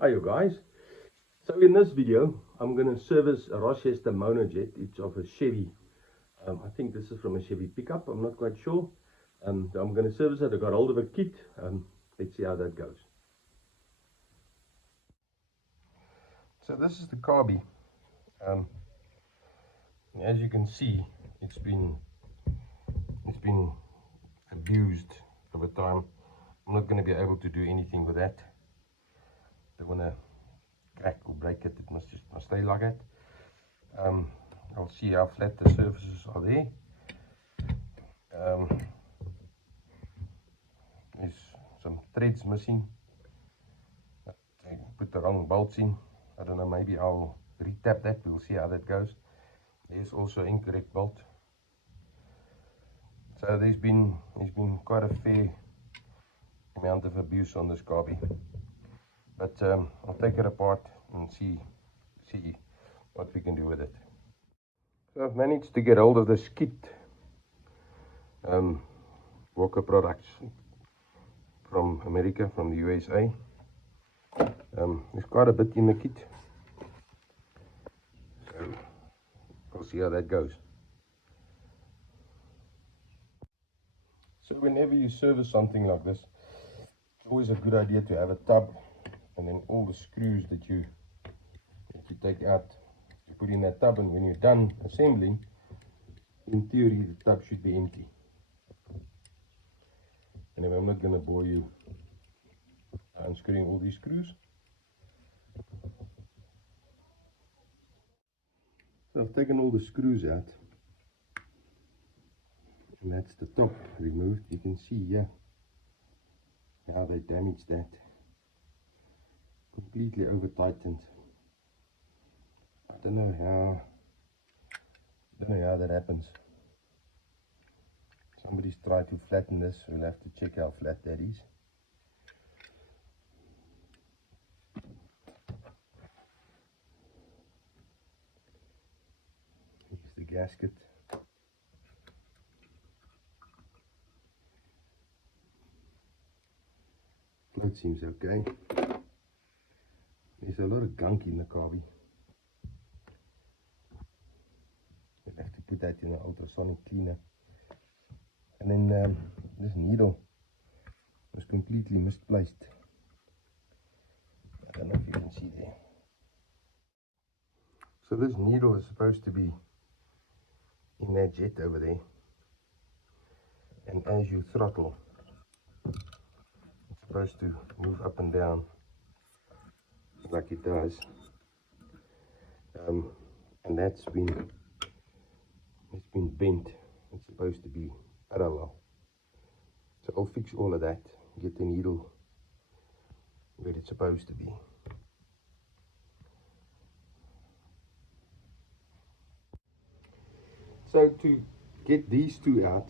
Hi you guys. So in this video I'm going to service a Rochester Monojet. It's of a Chevy. I think this is from a Chevy pickup. I'm not quite sure. So I'm going to service it. I got hold of a kit. Let's see how that goes. So this is the carby. As you can see, it's been abused over time. I'm not going to be able to do anything with that. Don't want to crack or break it. It must stay like that. I'll see how flat the surfaces are there. There's some threads missing. I put the wrong bolts in. I don't know, maybe I'll retap that. We'll see how that goes. There's also incorrect bolt. So there's been quite a fair amount of abuse on this carby. But I'll take it apart and see what we can do with it. So I've managed to get hold of this kit. Walker products from America, from the USA. There's quite a bit in the kit, so we'll see how that goes. So whenever you service something like this, it's always a good idea to have a tub, and then all the screws that you take out, you put in that tub, and when you're done assembling, in theory the tub should be empty. Anyway, I'm not going to bore you unscrewing all these screws. So I've taken all the screws out, and that's the top removed. You can see here how they damaged that. Completely over tightened. I don't know how that happens. Somebody's tried to flatten this. We'll have to check how flat that is. Here's the gasket. That seems okay. There's a lot of gunk in the carby. We'll have to put that in an ultrasonic cleaner. And then this needle was completely misplaced. I don't know if you can see there. So this needle is supposed to be in that jet over there. And as you throttle, it's supposed to move up and down like it does. And it's been bent. It's supposed to be parallel. So I'll fix all of that, get the needle where it's supposed to be. So to get these two out,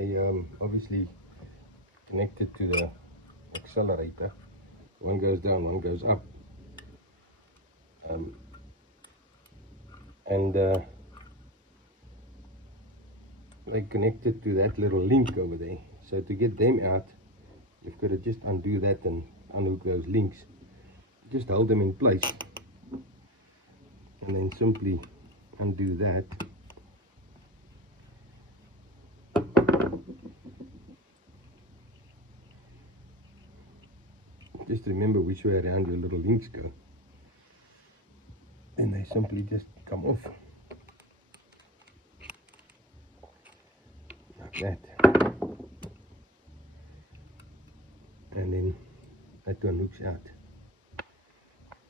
I obviously connected to the accelerator. One goes down, one goes up. They connected to that little link over there. So to get them out, you've got to just undo that and unhook those links. Just hold them in place, and then simply undo that. Just remember which way around your little links go, and they simply just come off like that. And then that one hooks out,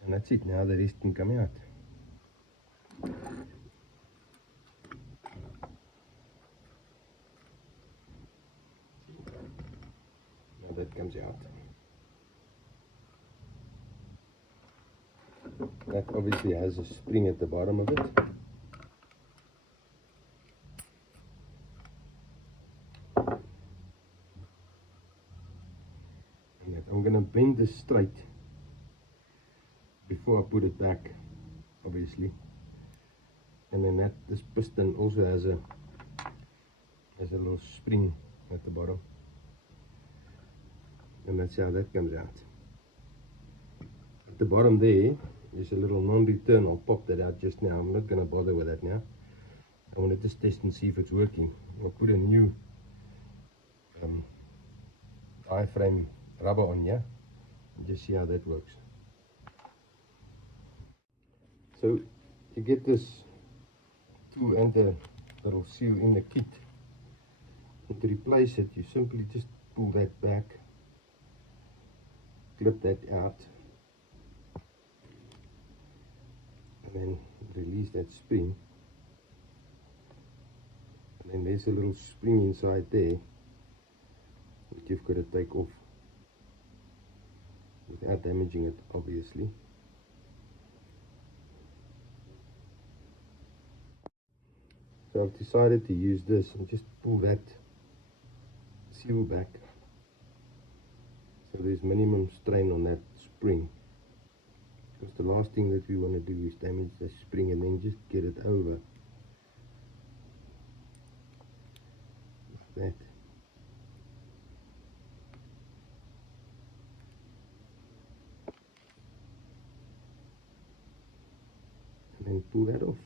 and that's it. Now the rest can come out. Now that comes out. That obviously has a spring at the bottom of it. And I'm going to bend this straight before I put it back, obviously. And then this piston also has a little spring at the bottom, and that's how that comes out. the bottom there is a little non-return. I'll pop that out just now. I'm not going to bother with that now. I want to just test and see if it's working. I'll put a new I-frame rubber on here and just see how that works. So you get this tool and the little seal in the kit, and to replace it you simply just pull that back, clip that out, and then release that spring, and then there's a little spring inside there that you've got to take off without damaging it, obviously. So I've decided to use this and just pull that seal back so there's minimum strain on that spring, because the last thing that we want to do is damage the spring and then just get it over like that. And then pull that off.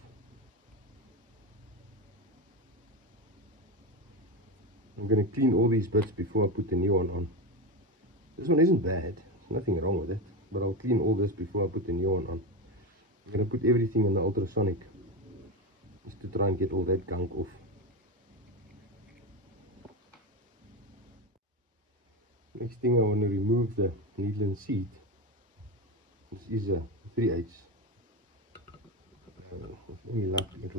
I'm going to clean all these bits before I put the new one on. This one isn't bad, there's nothing wrong with it, but I'll clean all this before I put the new one on. I'm going to put everything on the ultrasonic just to try and get all that gunk off. Next thing, I want to remove the needle and seat. This is a 3/8. With any luck, it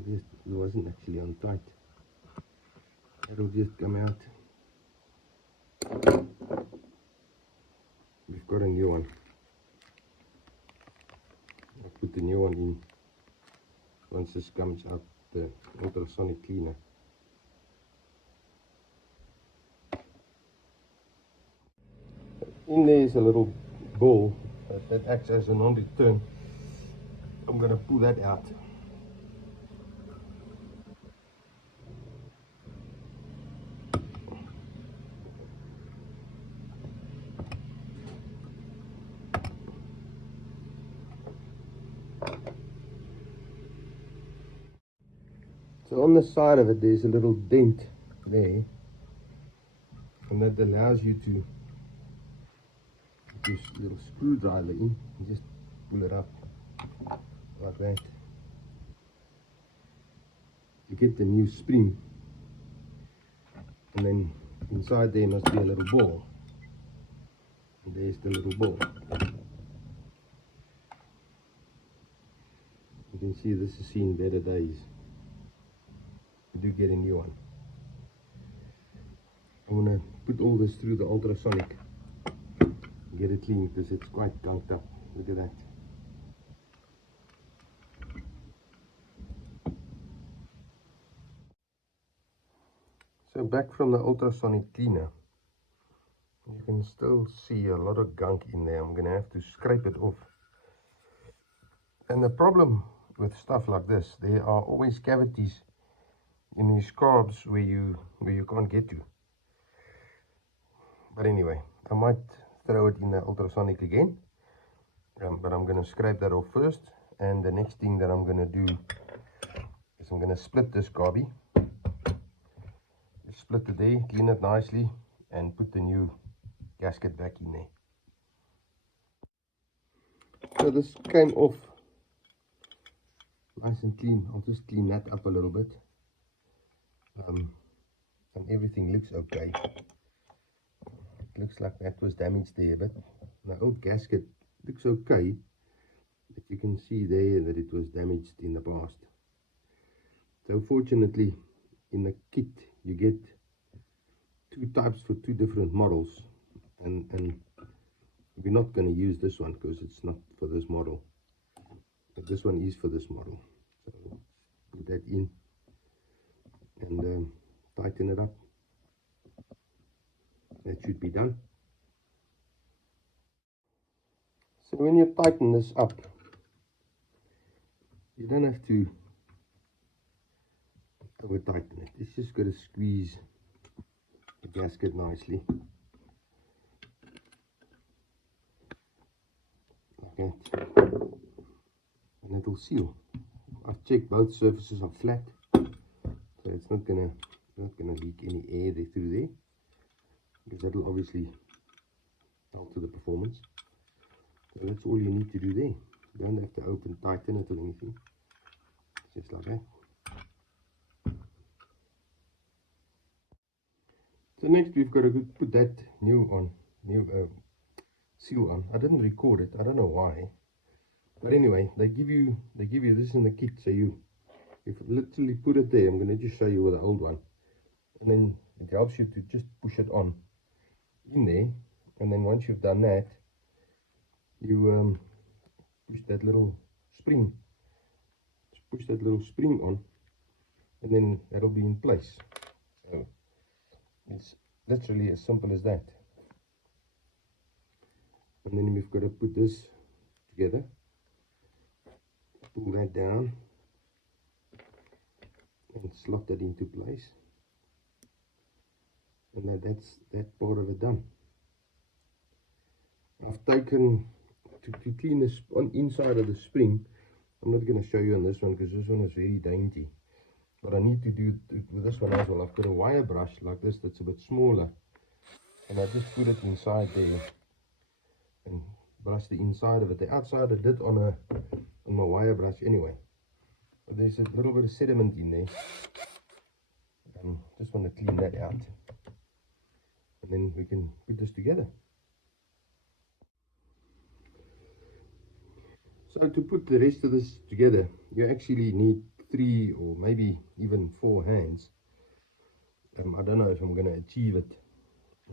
wasn't actually on tight. It'll just come out. We've got a new one. I'll put the new one in once this comes out the ultrasonic cleaner. In there is a little ball that acts as a non-return. I'm going to pull that out. So on the side of it there's a little dent there, and that allows you to put this little screwdriver in and just pull it up like that. You get the new spring, and then inside there must be a little ball, and there's the little ball. You can see this has seen better days. We do get a new one. I'm going to put all this through the ultrasonic, get it clean because it's quite gunked up. Look at that. So back from the ultrasonic cleaner, you can still see a lot of gunk in there. I'm going to have to scrape it off. And the problem with stuff like this, there are always cavities in these carbs where you can't get to. But anyway, I might throw it in the ultrasonic again, but I'm going to scrape that off first. And the next thing that I'm going to do is I'm going to split this carbie, split it there, clean it nicely, and put the new gasket back in there. So this came off nice and clean. I'll just clean that up a little bit, and everything looks okay. It looks like that was damaged there a bit. The old gasket looks okay, but you can see there that it was damaged in the past. So fortunately in the kit you get two types for two different models, and we're not going to use this one because it's not for this model, but this one is for this model. So put that in and tighten it up. That should be done. So when you tighten this up, you don't have to over tighten it. It's just got to squeeze the gasket nicely like that, and it will seal. I've checked both surfaces are flat, so it's not gonna leak any air there through there, because that will obviously alter the performance. So that's all you need to do there. You don't have to tighten it or anything. It's just like that. So next we've got to put that new seal on. I didn't record it. I don't know why. But anyway, they give you this in the kit, so you literally put it there. I'm going to just show you with the old one, and then it helps you to just push it on in there. And then once you've done that, you push that little spring. Just push that little spring on, and then that'll be in place. So it's literally as simple as that. And then we've got to put this together, pull that down, and slot that into place. And that's that part of it done. I've taken to clean this on inside of the spring. I'm not going to show you on this one because this one is very dainty. But I need to do with this one as well. I've got a wire brush like this that's a bit smaller, and I just put it inside there and brush the inside of it. The outside I did on my wire brush anyway. But there's a little bit of sediment in there. Just want to clean that out, and then we can put this together. So to put the rest of this together, you actually need 3 or maybe even 4 hands. I don't know if I'm going to achieve it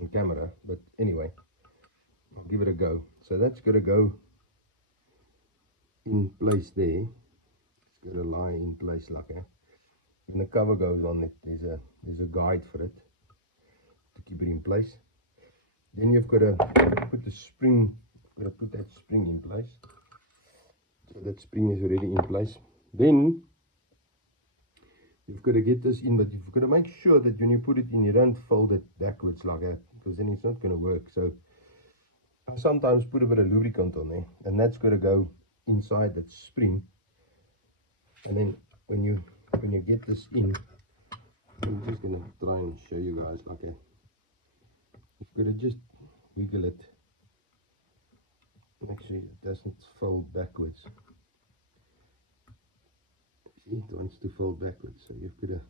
on camera, but anyway, I'll give it a go. So that's going to go in place there. It's going to lie in place like that. When the cover goes on it, there's a guide for it to keep it in place. Then you've got to put the spring, put that spring in place. So that spring is already in place. Then you've got to get this in, but you've got to make sure that when you put it in, you don't fold it backwards like that, because then it's not going to work. So I sometimes put a bit of lubricant on there, and that's got to go inside that spring. And then when you get this in, I'm just going to try and show you guys like that. You've got to just wiggle it. Make sure it doesn't fold backwards. See, it wants to fold backwards, so you've got to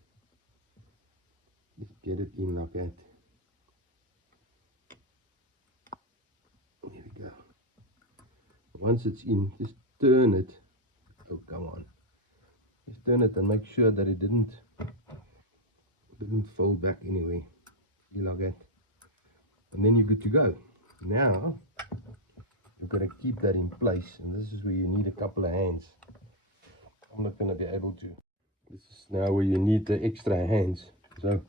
just get it in like that. There we go. Once it's in, just turn it. Oh, come on. Just turn it and make sure that it didn't fold back anyway. See, like that. And then you're good to go. Now you've got to keep that in place, and this is where you need a couple of hands. I'm not going to be able to. This is now where you need the extra hands. So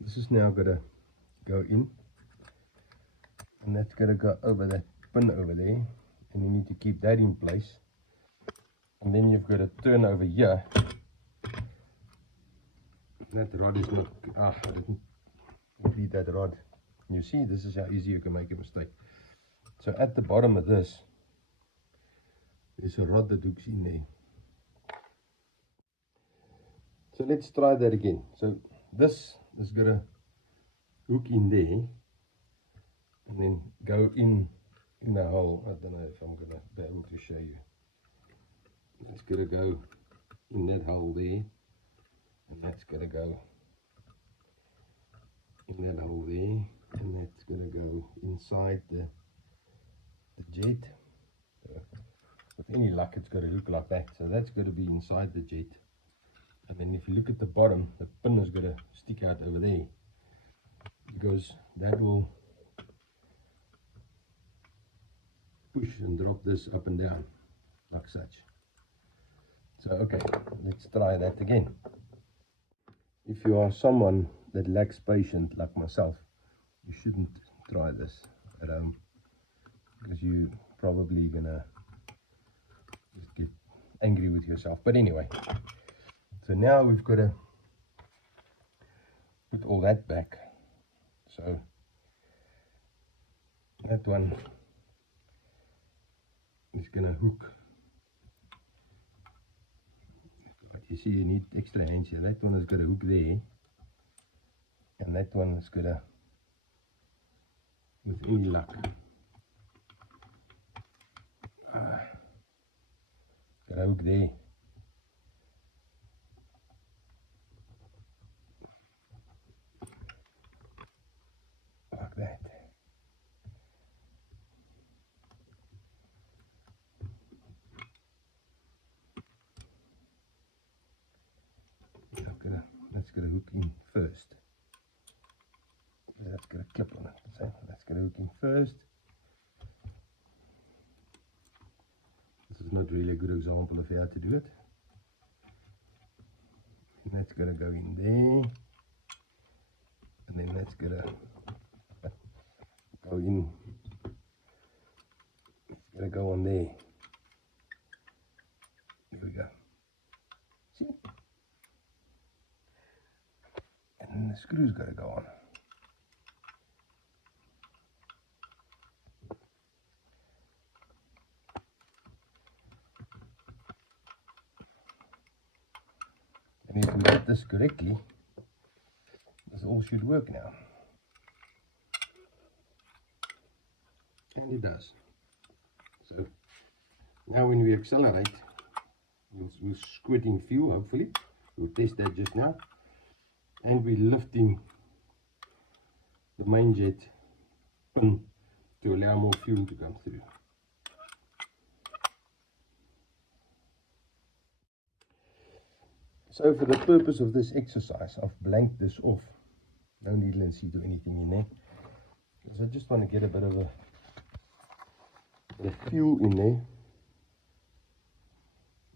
this is now going to go in, and that's going to go over that pin over there, and you need to keep that in place. And then you've got to turn over here. That rod is not, I didn't complete that rod. You see, this is how easy you can make a mistake. So at the bottom of this, there's a rod that hooks in there. So let's try that again. So this is going to hook in there, and then go in the hole. I don't know if I'm going to be able to show you. That's going to go in that hole there, and that's going to go in that hole there, and that's going to go inside the jet. So with any luck, it's got to hook like that. So that's going to be inside the jet. And then if you look at the bottom, the pin is going to stick out over there, because that will push and drop this up and down like such. So okay, let's try that again. If you are someone that lacks patience like myself, you shouldn't try this at home, because you're probably gonna just get angry with yourself. But anyway, so now we've got to put all that back. So that one it's going to hook. Like you see, you need extra hands here. That one has got a hook there, and that one is going to, with any luck, got a hook there. Like that. That's got a hook in first. That's got a clip on it. So that's got a hook in first. This is not really a good example of how to do it. And that's got to go in there. And then that's got to go in. It's got to go on there. There we go. See? And then the screw's got to go on. And if we did this correctly, this all should work now. And it does. So now when we accelerate, we're squirting fuel, hopefully. We'll test that just now. And we're lifting the main jet pin to allow more fuel to come through. So for the purpose of this exercise, I've blanked this off. No needle and seat or anything in there. Because I just want to get a bit of fuel in there.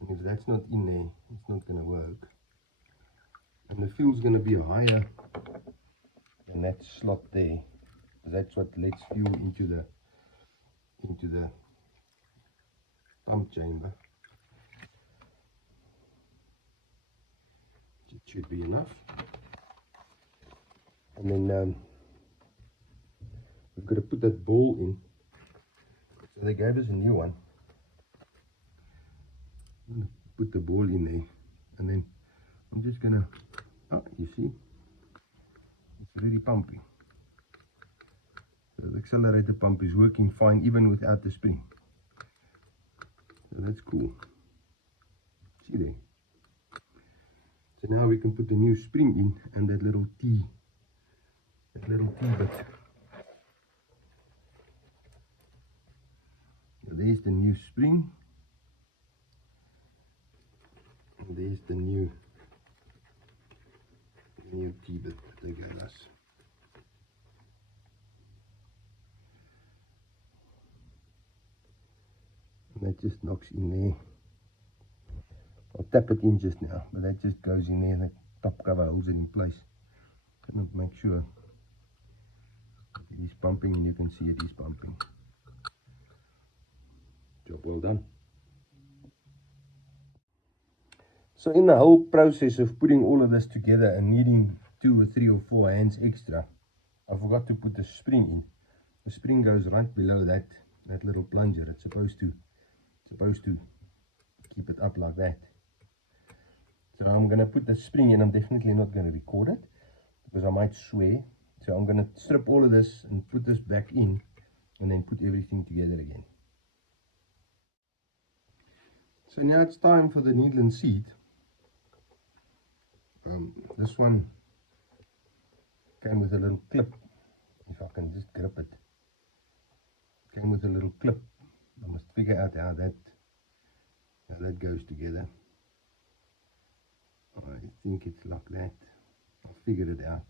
And if that's not in there, it's not going to work. And the fuel's going to be higher than that slot there. That's what lets fuel into the pump chamber. It should be enough. And then we've got to put that ball in. So they gave us a new one. I'm going to put the ball in there, and then I'm just going to, oh, you see, it's already pumping. So the accelerator pump is working fine even without the spring. So that's cool. See there. So now we can put the new spring in and that little T bit. So there's the new spring. And there's the new T bit that they gave us. And that just knocks in there. I'll tap it in just now, but that just goes in there and the top cover holds it in place. Gonna make sure it is pumping, and you can see it is pumping. Job well done. So in the whole process of putting all of this together and needing 2 or 3 or 4 hands extra, I forgot to put the spring in. The spring goes right below that little plunger. It's supposed to keep it up like that. So I'm going to put the spring in. I'm definitely not going to record it because I might swear. So I'm going to strip all of this and put this back in and then put everything together again. So now it's time for the needle and seat. This one came with a little clip. If I can just grip it. Came with a little clip. I must figure out how that goes together. I think it's like that. I'll figure it out.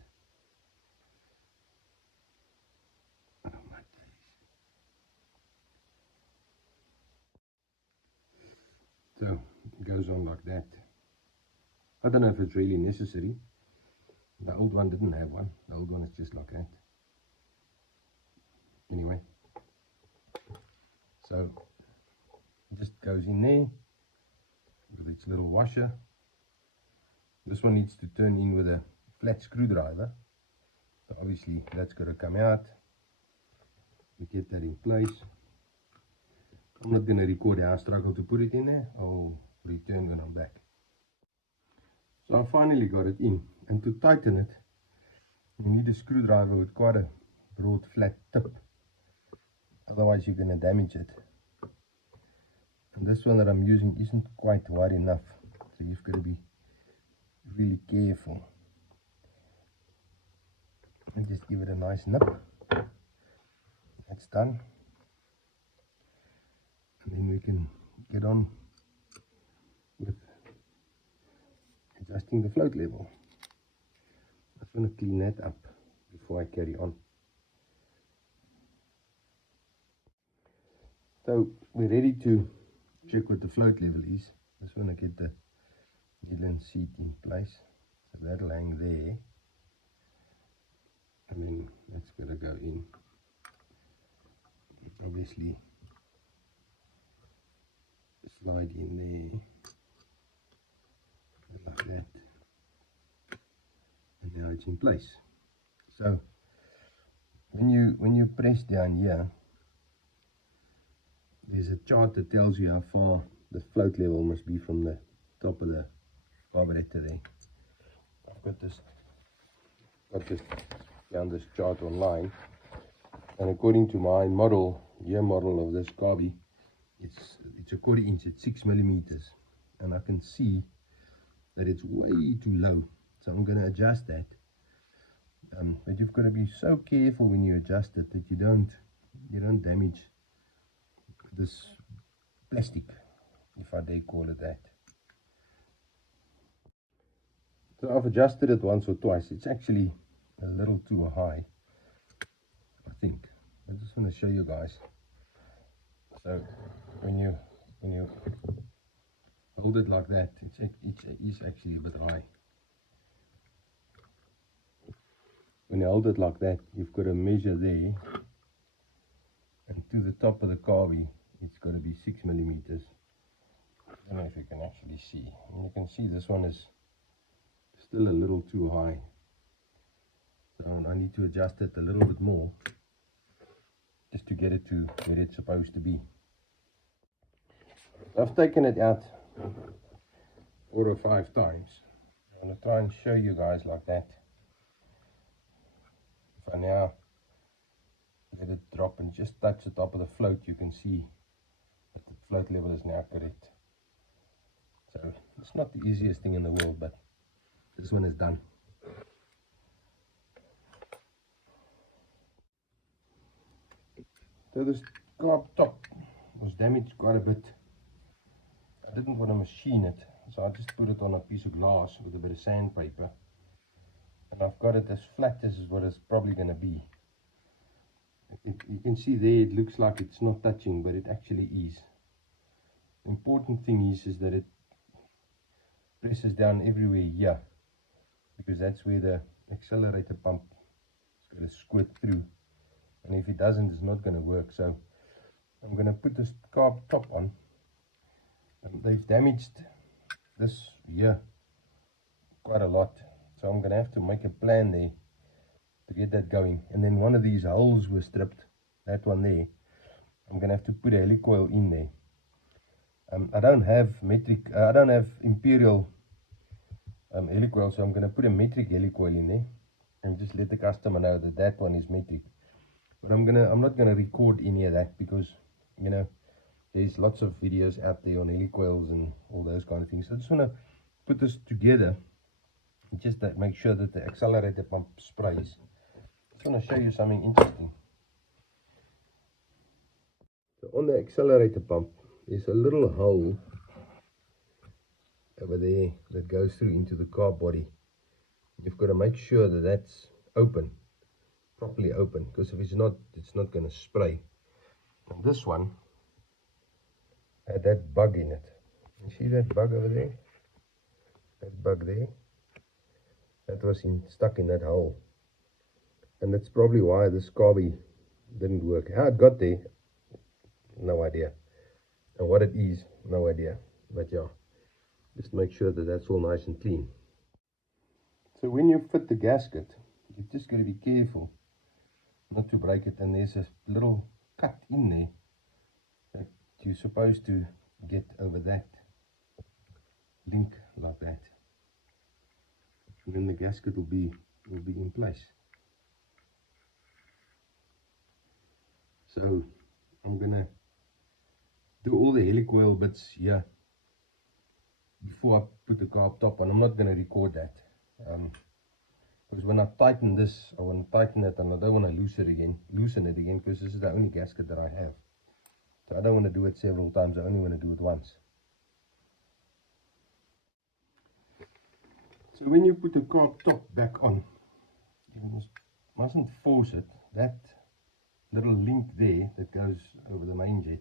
Oh my days. So it goes on like that. I don't know if it's really necessary. The old one didn't have one. The old one is just like that. Anyway. So it just goes in there with its little washer. This one needs to turn in with a flat screwdriver. So obviously that's got to come out. We get that in place. I'm not going to record how I struggle to put it in there. I'll return when I'm back. So I finally got it in, and to tighten it you need a screwdriver with quite a broad flat tip, otherwise you're going to damage it. And this one that I'm using isn't quite wide enough, so you've got to be really careful. And just give it a nice nip. That's done. And then we can get on with adjusting the float level. I just want to clean that up before I carry on. So we're ready to check what the float level is. Just want to get the Nylon seat in place. So that'll hang there. And then that's got to go in. Obviously slide in there like that, and now it's in place. So when you press down here, there's a chart that tells you how far the float level must be from the top of the carburetor there. I've got this found this chart online, and according to my model of this carby, it's a 1/4 inch at 6 millimeters, and I can see that it's way too low, so I'm going to adjust that. But you've got to be so careful when you adjust it that you don't damage this plastic, if I dare call it that. So I've adjusted it once or twice. It's actually a little too high, I think. I just want to show you guys. So when you hold it like that, it is actually a bit high. When you hold it like that, you've got to measure there, and to the top of the carby, it's got to be 6 millimeters. I don't know if you can actually see. And you can see this one is still a little too high. So I need to adjust it a little bit more, just to get it to where it's supposed to be. I've taken it out 4 or 5 times. I'm going to try and show you guys like that. If I now let it drop and just touch the top of the float, you can see that the float level is now correct. So it's not the easiest thing in the world, but this one is done. So this carb top was damaged quite a bit. I didn't want to machine it, so I just put it on a piece of glass with a bit of sandpaper, and I've got it as flat as what it's probably going to be. You can see there it looks like it's not touching, but it actually is. The important thing is that it presses down everywhere here, because that's where the accelerator pump is going to squirt through, and if it doesn't, it's not going to work. So I'm going to put this carb top on. They've damaged this here quite a lot, so I'm going to have to make a plan there to get that going. And then one of these holes was stripped, that one there. I'm going to have to put a helicoil in there. I don't have imperial helicoil, so I'm going to put a metric helicoil in there and just let the customer know that that one is metric. But I'm not going to record any of that, because there's lots of videos out there on helicoils and all those kind of things. So I just want to put this together, just to make sure that the accelerator pump sprays. I just want to show you something interesting. So on the accelerator pump, there's a little hole over there that goes through into the carb body. You've got to make sure that that's open, properly open, because if it's not going to spray. And this one had that bug in it. You see that bug over there? That bug there? That was stuck in that hole. And that's probably why this carby didn't work. How it got there, no idea. And what it is, no idea. But yeah, just make sure that that's all nice and clean. So when you fit the gasket, you've just got to be careful not to break it. And there's a little cut in there that you're supposed to get over that link like that, and then the gasket will be in place. So I'm gonna do all the helicoil bits here before I put the carb top on. I'm not gonna record that because when I tighten this, I want to tighten it, and I don't want to loosen it again, because this is the only gasket that I have. So I don't want to do it several times. I only want to do it once. So when you put the carb top back on, you mustn't force it. That little link there that goes over the main jet,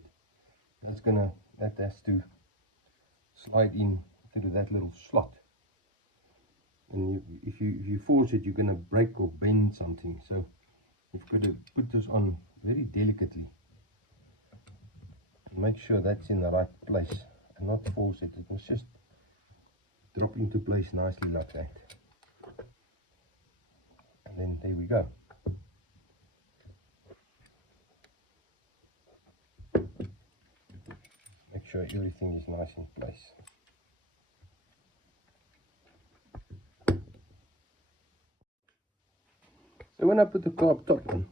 that has to slide in into that little slot. And if you force it, you're going to break or bend something. So you've got to put this on very delicately and make sure that's in the right place and not force it. It must just drop into place nicely like that. And then there we go. Make sure everything is nice in place. So when I put the carb top on,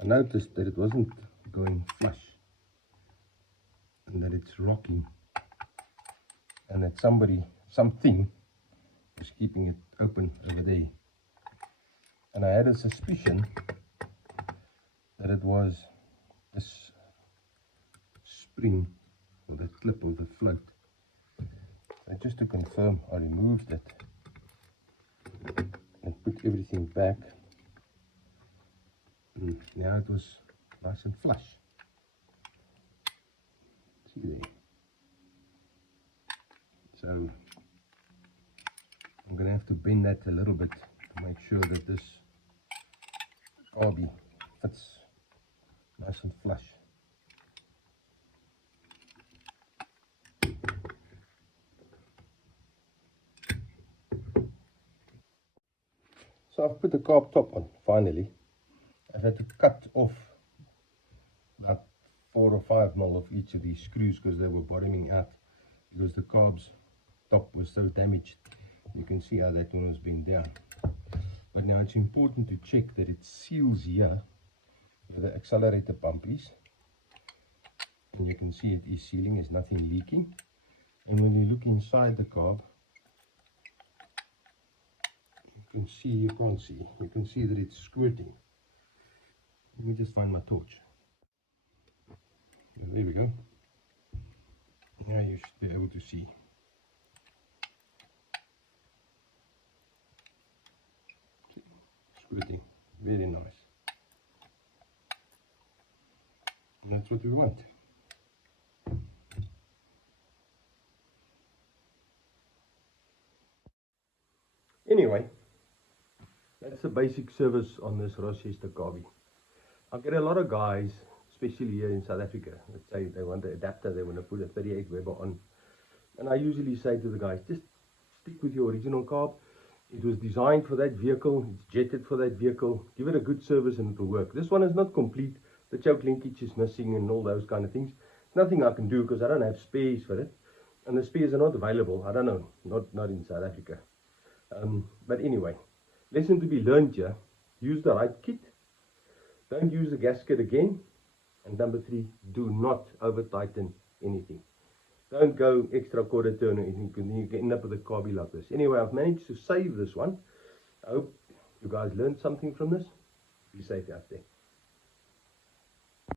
I noticed that it wasn't going flush and that it's rocking, and that something is keeping it open over there. And I had a suspicion that it was this spring or the clip of the float. So just to confirm, I removed it and put everything back, and now it was nice and flush. See there. So I'm going to have to bend that a little bit to make sure that this carby fits nice and flush. So I've put the carb top on finally. I've had to cut off about 4 or 5 mil of each of these screws because they were bottoming out, because the carb's top was so damaged. You can see how that one was being down. But now it's important to check that it seals here where the accelerator pump is, and you can see it is sealing, there's nothing leaking. And when you look inside the carb, you can see that it's squirting. Let me just find my torch. There we go. Now you should be able to see. Squirting, very nice. And that's what we want. Anyway, that's the basic service on this Rochester carby. I get a lot of guys, especially here in South Africa, that say they want the adapter, they want to put a 38 Weber on. And I usually say to the guys, just stick with your original carb. It was designed for that vehicle, it's jetted for that vehicle. Give it a good service and it will work. This one is not complete. The choke linkage is missing and all those kind of things. Nothing I can do because I don't have spares for it. And the spares are not available. I don't know, not in South Africa. But anyway, lesson to be learned here. Use the right kit. Don't use the gasket again. And number 3, do not over tighten anything. Don't go extra quarter turn or anything, because you can end up with a carby like this. Anyway, I've managed to save this one. I hope you guys learned something from this. Be safe out there.